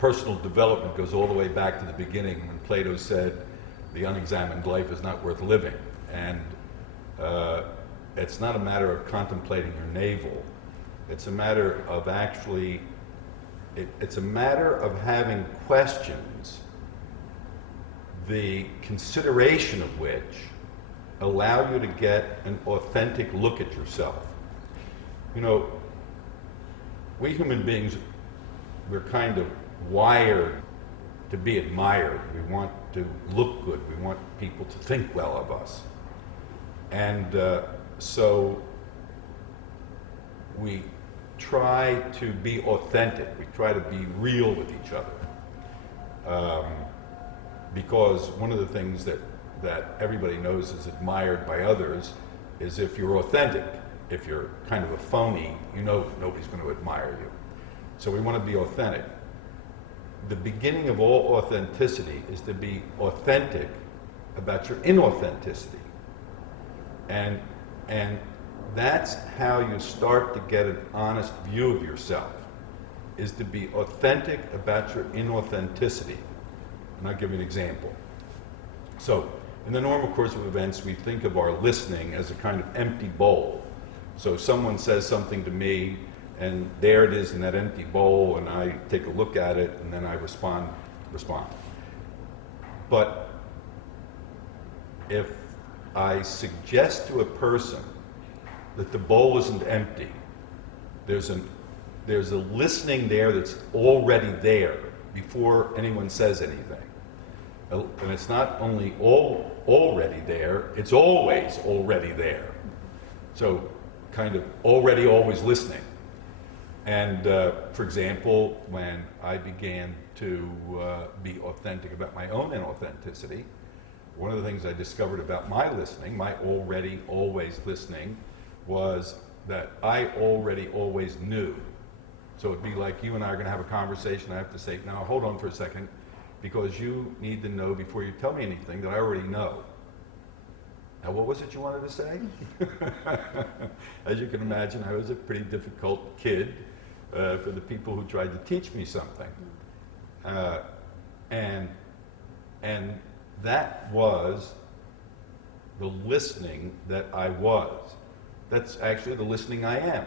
personal development goes all the way back to the beginning when Plato said the unexamined life is not worth living. And it's not a matter of contemplating your navel. It's a matter of actually, it's a matter of having questions, the consideration of which allow you to get an authentic look at yourself. You know, we human beings, we're kind of wired to be admired. We want to look good. We want people to think well of us. And so we try to be authentic. We try to be real with each other. Because one of the things that everybody knows is admired by others is if you're authentic. If you're kind of a phony, you know nobody's going to admire you. So we want to be authentic. The beginning of all authenticity is to be authentic about your inauthenticity. And that's how you start to get an honest view of yourself, is to be authentic about your inauthenticity. And I'll give you an example. So in the normal course of events, we think of our listening as a kind of empty bowl. So someone says something to me, and there it is in that empty bowl, and I take a look at it, and then I respond. But if I suggest to a person that the bowl isn't empty, there's a listening there that's already there before anyone says anything. And it's not only already there, it's always already there. So kind of already always listening. And for example, when I began to be authentic about my own inauthenticity, one of the things I discovered about my listening, my already always listening, was that I already always knew. So it'd be like you and I are going to have a conversation. I have to say, now hold on for a second, because you need to know before you tell me anything that I already know. Now, what was it you wanted to say? As you can imagine, I was a pretty difficult kid for the people who tried to teach me something. And that was the listening that I was. That's actually the listening I am.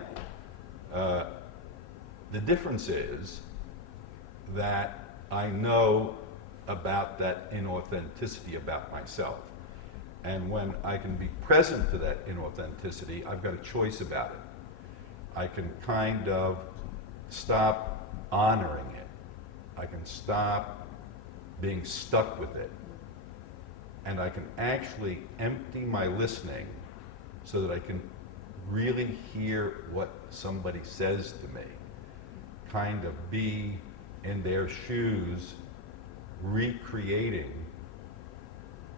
The difference is that I know about that inauthenticity about myself. And when I can be present to that inauthenticity, I've got a choice about it. I can kind of stop honoring it. I can stop being stuck with it. And I can actually empty my listening so that I can really hear what somebody says to me. Kind of be in their shoes, recreating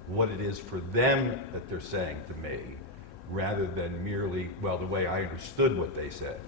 what it is for them that they're saying to me, rather than merely, well, the way I understood what they said.